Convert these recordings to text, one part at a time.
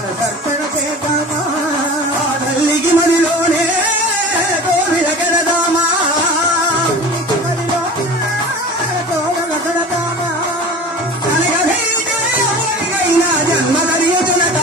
తర్పణ చేద్దామా తల్లికి మదిలోనే కోరిక కడదామా కనకైనా జన్మ ధరియతులట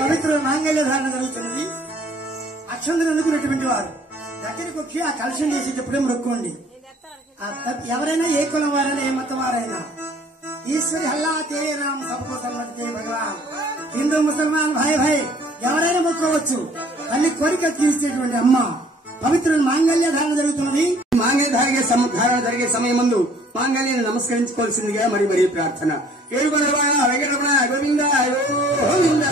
పవిత్ర మాంగళ్య ధారణ జరుగుతున్నది. అక్షంతలు అందుకున్నటువంటి వారు దగ్గరికి వచ్చి ఆ కలశం చేసేటప్పుడే మొక్కుకోండి. ఎవరైనా ఏ కులం వారైనా ఏ మతం వారైనా ఈశ్వరి హల్లా తేరే రామ్ సబ్కో సమ్మతి భగవాన్ హిందూ ముసల్మాన్ భాయ్ భాయ్ ఎవరైనా మొక్కుకోవచ్చు. తల్లి కోరిక తీర్చేటువంటి అమ్మ పవిత్ర మాంగళ్య ధారణ జరుగుతున్నది. మాంగళ్య ధారణ జరిగే సమయం ముందు మాంగళ్యాన్ని నమస్కరించుకోవాల్సిందిగా మరి మరీ ప్రార్థన. ఏడుకొండలవాడ వెంకటరమణ గోవింద గోవింద.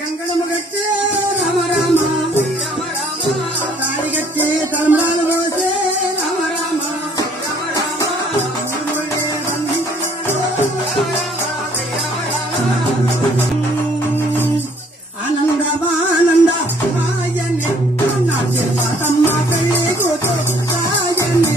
కంకణము కట్టే రామ రామ తాడి కట్టే తలంబ్రాలు పోసే రామ రామ ఆనందమానంద రాయనే నాట్య పాతమ్మ పెళ్లి కూతు రాయనే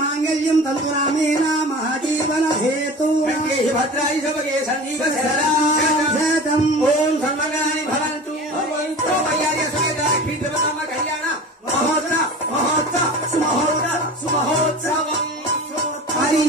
మాంగళ్యం తంతురామేణ మహాజీవన హేతు భద్రాయి సభగే సంగీతం ఓం సర్వగాని భవంతు కళ్యాణ మహోత్సవం హరి